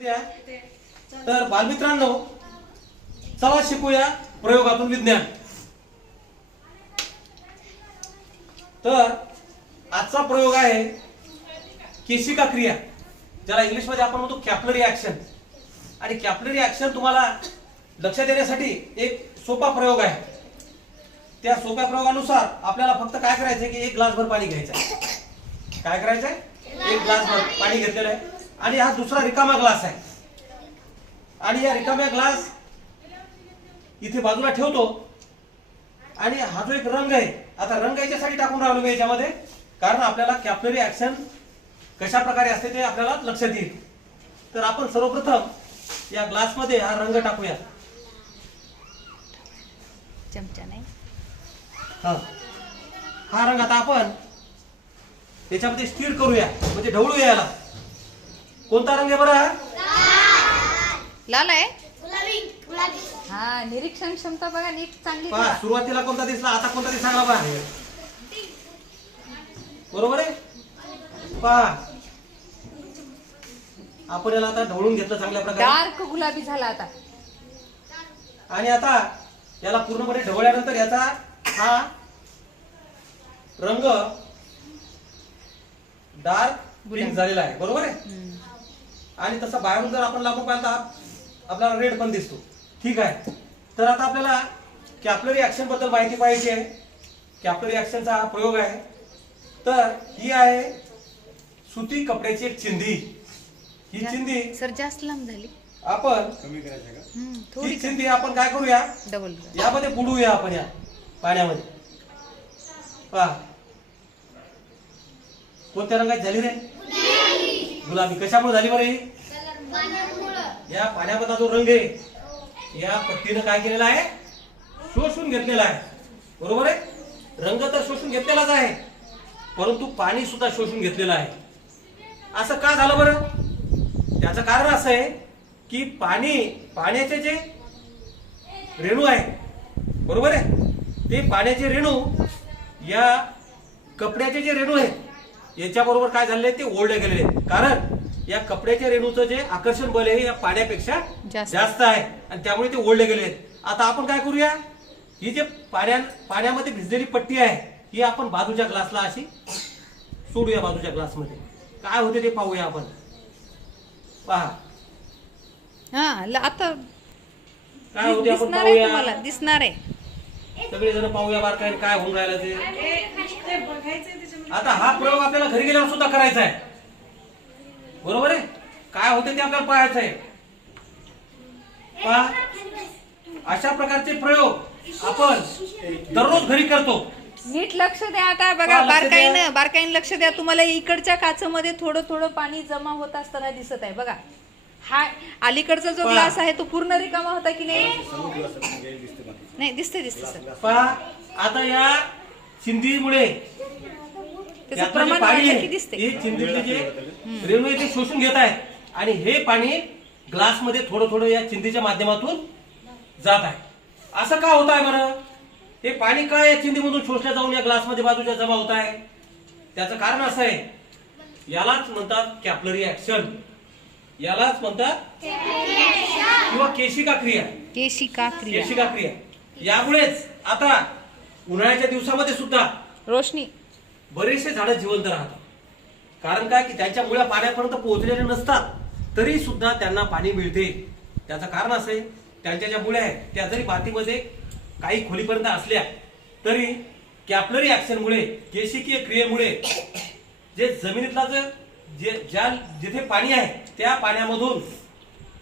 तर बालमित्रांनो चला शिकूया प्रयोगातून विज्ञान. तर आजचा प्रयोग आहे केशिका क्रिया ज्याला इंग्लिशमध्ये आपण म्हणतो कॅपलरी ऍक्शन आणि कॅपलरी ऍक्शन तुम्हाला लक्षात येण्यासाठी एक सोपा प्रयोग आहे. त्या सोप्या प्रयोगानुसार आपल्याला फक्त काय करायचंय की एक ग्लासभर पाणी घ्यायचं आहे काय करायचंय? एक ग्लासभर पाणी घेतलेलं आहे. आणि हा दुसरा रिकामा ग्लास आहे. आणि या रिकाम्या ग्लास इथे बाजूला ठेवतो. आणि हा जो एक रंग आहे आता रंग याच्यासाठी टाकून राहिलो मी याच्यामध्ये कारण आपल्याला कॅपलरी ऍक्शन कशा प्रकारे असते ते आपल्याला लक्षात येईल. तर आपण सर्वप्रथम या ग्लासमध्ये हा रंग टाकूया. चमचा नाही. हा. हा रंग आता आपण याच्यामध्ये स्थिर करूया म्हणजे ढवळूया याला. कोणता रंग आहे बरं? हा? लाल आहे? गुलाबी गुलाबी. हा निरीक्षण क्षमता बघा नीट चांगली पहा. सुरुवातीला कोणता दिसला आता कोणता दिसला सांगा पहा बरोबर आहे? पहा. आपण याला आता ढवळून घेतलं चांगल्या प्रकारे. डार्क गुलाबी झाला आता. आणि आता याला पूर्णपणे ढवळल्यानंतर याचा हा रंग डार्क पिंक. झालेला आहे. बरोबर आहे. आणि तसं बाहेरून जर आपण लागू पाहिलं तर आपल्याला रेड पण दिसतो. ठीक आहे? तर आता आपल्याला कॅपलरी ऍक्शनबद्दल माहिती पाहिजे आहे. कॅपलरी ऍक्शनचा हा प्रयोग आहे. तर ही आहे सुती कपड्याची एक चिंधी ही चिंधी सर जास्त लांब झाली. आपण हम्म, ही थोडी चिंधी आपण काय करूया? डबल यामध्ये बुडूया आपण या पाण्यामध्ये. पहा. कोणत्या रंगाची झाली रे? गुलाबी कशामुळे झाली बरं ही? या पाण्यामधला जो रंग आहे. या पट्टीनं काय केलेला आहे? शोषून घेतलेला आहे. बरोबर आहे? रंग तर शोषून घेतलेलाच आहे. परंतु पाणी सुद्धा शोषून घेतलेलं आहे. असं का झालं बरं? त्याचं कारण असं आहे की पाणी पाण्याचे जे रेणू आहे बरोबर आहे? ते पाण्याचे रेणू या कपड्याचे जे रेणू आहेत याच्याबरोबर काय झालेले आहेत ते ओढले गेलेले आहेत. कारण या कपड्याच्या रेणूचं जे आकर्षण बल आहे या पाण्यापेक्षा जास्त. जास्त आहे. आणि त्यामुळे ते ओढले गेले आहेत. आता आपण काय करूया? ही जे पाण्या पाण्यामध्ये भिजलेली पट्टी आहे ही आपण बाजूच्या ग्लासला अशी सोडूया बाजूच्या ग्लासमध्ये. काय होते ते पाहूया आपण. पहा. हा आता काय होते आपण दिसणार आहे तुम्हाला पाहूया दिसणार आहे. सगळेजण पाहूया बारकाईने काय होऊन राहिलं ते आता हा प्रयोग आपल्याला घरी गेल्यावर सुद्धा करायचा आहे. बरोबर आहे? काय होते ते आपल्याला पाहायचं आहे. पहा. अशा प्रकारचे प्रयोग आपण दररोज घरी करतो. नीट लक्ष द्या आता बघा. बारकाईनं बारकाईनं लक्ष द्या. तुम्हाला इकडच्या काचेमध्ये थोडं थोडं पाणी जमा होत असताना दिसत आहे. बघा. हा अलीकडचा जो. ग्लास आहे तो पूर्ण रिकामा होता की नाही? नाही दिसते दिसते सर. पहा आता या चिंधीमुळे त्याचं जे प्रमाण पाणी वाढलं आहे की दिसते हे चिंधीतले जे रेणू आहे ते शोषून घेत आहेत आणि हे पाणी ग्लासमध्ये थोडं थोडं या चिंधीच्या माध्यमातून जात आहे. असं का होत आहे बरं? हे पाणी का या चिंधीमधून शोषल्या जाऊन या ग्लासमध्ये बाजूच्या जमा होत आहे? त्याचं कारण असं आहे. यालाच म्हणतात कॅपलरी ऍक्शन यालाच म्हणतात किंवा केशिका क्रिया. केशिका क्रिया. केशिका क्रिया. यामुळेच आता उन्हाळ्याच्या दिवसामध्ये सुद्धा रोशनी. बरेचसे झाडं जिवंत राहतात. कारण काय? की त्यांच्या मुळ्या पाण्यापर्यंत पोहोचलेले नसतात. तरी सुद्धा त्यांना पाणी मिळते. त्याचं कारण असं आहे त्यांच्या ज्या मुळ्या आहेत त्या जरी मातीमध्ये काही खोलीपर्यंत असल्या तरी कॅपलरी ऍक्शनमुळे केशिकीय क्रियेमुळे जे जमिनीतला जे ज्या जिथे पाणी आहे त्या पाण्यामधून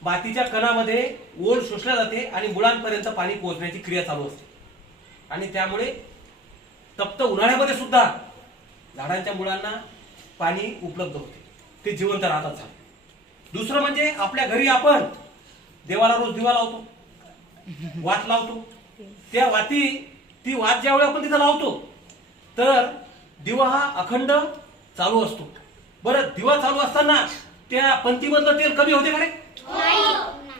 मातीच्या कणामध्ये ओल शोषल्या जाते आणि मुळांपर्यंत पाणी पोहोचण्याची क्रिया चालू असते. आणि त्यामुळे तप्त उन्हाळ्यामध्ये सुद्धा झाडांच्या मुळांना पाणी उपलब्ध होते. ते जिवंत राहतात झाड. दुसरं म्हणजे आपल्या घरी आपण देवाला रोज दिवा लावतो. वात लावतो. त्या वाती ती वात ज्यावेळी आपण तिथं लावतो तर दिवा हा अखंड चालू असतो. बरं दिवा चालू असताना त्या पंथीमधलं तेल कमी होते का रे?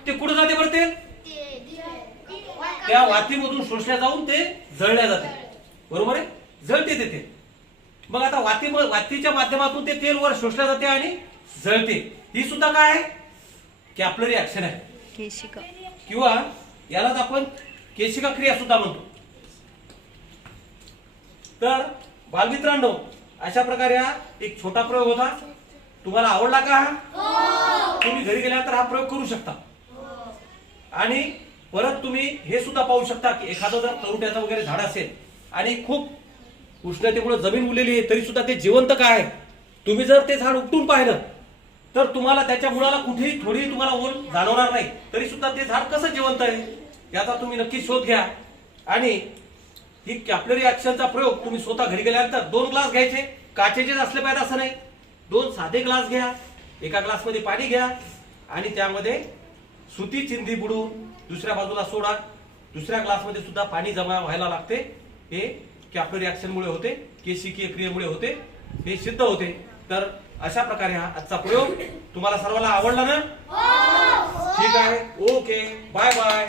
ते कुठं जाते बरं तेल? त्या वातीमधून शोषल्या जाऊन ते जळल्या जाते. बरोबर आहे? जळते ते तेल. मग आता वाती वातीच्या माध्यमातून ते तेल वर शोषल्या जाते आणि जळते. ही सुद्धा काय आहे? कॅपलरी ऍक्शन आहे. केशिका. किंवा यालाच आपण केशिका क्रिया सुद्धा म्हणतो. तर बालमित्रांनो अशा प्रकारे हा एक छोटा प्रयोग होता. तुम्हाला आवडला का हा? तुम्ही घरी गेल्यानंतर हा प्रयोग करू शकता. आणि परत तुम्ही हे सुद्धा पाहू शकता की एखादं जर तरुट्याचं वगैरे झाड असेल आणि खूप उष्णतेमुळे जमीन उरलेली आहे तरी सुद्धा ते जिवंत काय आहे? तुम्ही जर ते झाड उपटून पाहिलं तर तुम्हाला त्याच्या मुळाला कुठेही थोडीही तुम्हाला ओल जाणवणार नाही. तरी सुद्धा ते झाड कसं जिवंत आहे? याचा तुम्ही नक्की शोध घ्या. आणि ही कॅपलरी ऍक्शनचा प्रयोग तुम्ही स्वतः घरी गेल्यानंतर दोन ग्लास घ्यायचे. काचेचेच असले पाहिजे असं नाही. दोन साधे ग्लास घ्या. एका ग्लासमध्ये पाणी घ्या. आणि त्यामध्ये सुती चिंधी बुडून दुसऱ्या बाजूला सोडा. दुसऱ्या ग्लासमध्ये सुद्धा पाणी जमा व्हायला लागते. हे कॅपलरी ऍक्शनमुळे होते केशिकीय क्रियेमुळे होते हे सिद्ध होते. तर अशा प्रकारे हा आजचा प्रयोग तुम्हाला सर्वांना आवडला ना? ठीक आहे. ओके. Bye bye